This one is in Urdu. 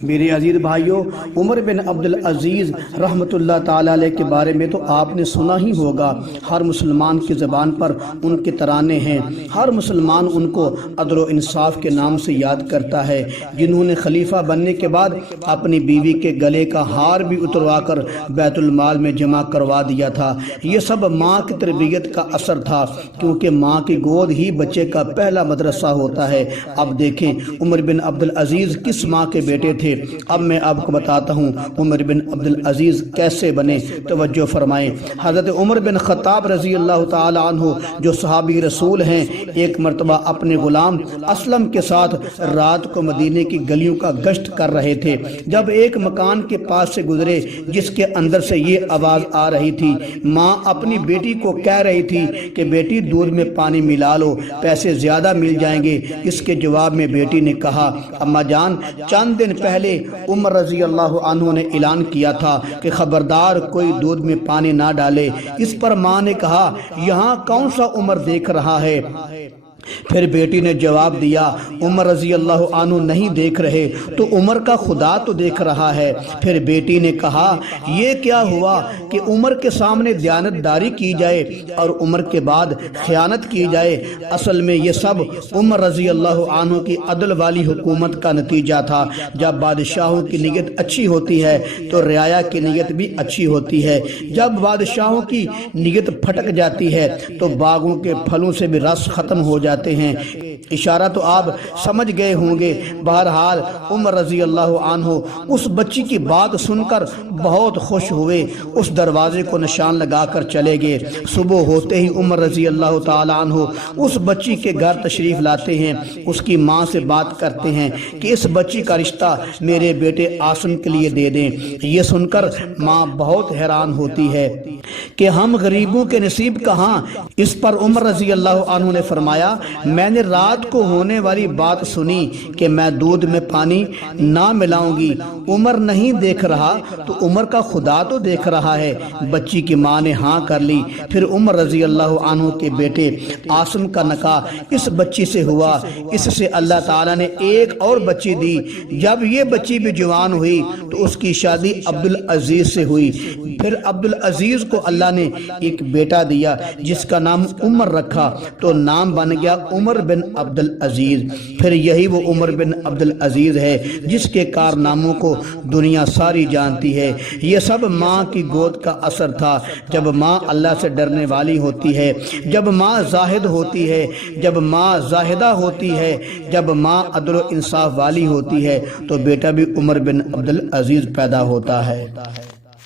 میرے عزیز بھائیوں، عمر بن عبدالعزیز رحمۃ اللہ تعالیٰ علیہ کے بارے میں تو آپ نے سنا ہی ہوگا۔ ہر مسلمان کی زبان پر ان کے ترانے ہیں۔ ہر مسلمان ان کو عدل و انصاف کے نام سے یاد کرتا ہے، جنہوں نے خلیفہ بننے کے بعد اپنی بیوی کے گلے کا ہار بھی اتروا کر بیت المال میں جمع کروا دیا تھا۔ یہ سب ماں کی تربیت کا اثر تھا، کیونکہ ماں کی گود ہی بچے کا پہلا مدرسہ ہوتا ہے۔ اب دیکھیں عمر بن عبدالعزیز کس ماں کے بیٹے تھے۔ اب میں آپ کو بتاتا ہوں عمر بن عبدالعزیز کیسے بنے۔ توجہ فرمائیں، حضرت عمر بن خطاب رضی اللہ تعالی عنہ جو صحابی رسول ہیں، ایک مرتبہ اپنے غلام اسلم کے ساتھ رات کو مدینے کی گلیوں کا گشت کر رہے تھے، جب ایک مکان کے پاس سے گزرے جس کے اندر سے یہ آواز آ رہی تھی۔ ماں اپنی بیٹی کو کہہ رہی تھی کہ بیٹی دودھ میں پانی ملا لو، پیسے زیادہ مل جائیں گے۔ اس کے جواب میں بیٹی نے کہا، اماں جان، چند دن پہلے عمر رضی اللہ عنہ نے اعلان کیا تھا کہ خبردار کوئی دودھ میں پانی نہ ڈالے۔ اس پر ماں نے کہا، یہاں کون سا عمر دیکھ رہا ہے؟ پھر بیٹی نے جواب دیا، عمر رضی اللہ عنہ نہیں دیکھ رہے تو عمر کا خدا تو دیکھ رہا ہے۔ پھر بیٹی نے کہا، یہ کیا ہوا کہ عمر کے سامنے دیانتداری کی جائے اور عمر کے بعد خیانت کی جائے؟ اصل میں یہ سب عمر رضی اللہ عنہ کی عدل والی حکومت کا نتیجہ تھا۔ جب بادشاہوں کی نیت اچھی ہوتی ہے تو رعایا کی نیت بھی اچھی ہوتی ہے۔ جب بادشاہوں کی نیت پھٹک جاتی ہے تو باغوں کے پھلوں سے بھی رس ختم ہو جاتے ہیں۔ اشارہ تو آپ سمجھ گئے ہوں گے۔ بہرحال عمر رضی اللہ عنہ اس بچی کی بات سن کر بہت خوش ہوئے، اس دروازے کو نشان لگا کر چلے گئے۔ صبح ہوتے ہی عمر رضی اللہ تعالی عنہ اس بچی کے گھر تشریف لاتے ہیں، اس کی ماں سے بات کرتے ہیں کہ اس بچی کا رشتہ میرے بیٹے عاصم کے لیے دے دیں۔ یہ سن کر ماں بہت حیران ہوتی ہے کہ ہم غریبوں کے نصیب کہاں۔ اس پر عمر رضی اللہ عنہ نے فرمایا، میں نے رات کو ہونے والی بات سنی کہ میں دودھ میں پانی نہ ملاؤں گی۔ عمر نہیں دیکھ رہا تو عمر کا خدا تو دیکھ رہا ہے۔ بچی کی ماں نے ہاں کر لی۔ پھر عمر رضی اللہ عنہ کے بیٹے عاصم کا نکاح اس بچی سے ہوا۔ اس سے اللہ تعالیٰ نے ایک اور بچی دی۔ جب یہ بچی بھی جوان ہوئی تو اس کی شادی عبدالعزیز سے ہوئی۔ پھر عبدالعزیز کو اللہ نے ایک بیٹا دیا جس کا نام عمر رکھا، تو نام بن گیا عمر بن عبدالعزیز۔ پھر یہی وہ عمر بن عبدالعزیز ہے جس کے کارناموں کو دنیا ساری جانتی ہے۔ یہ سب ماں کی گود کا اثر تھا۔ جب ماں اللہ سے ڈرنے والی ہوتی ہے، جب ماں زاہد ہوتی ہے، جب ماں زاہدہ ہوتی ہے، جب ماں عدل و انصاف والی ہوتی ہے، تو بیٹا بھی عمر بن عبدالعزیز پیدا ہوتا ہے۔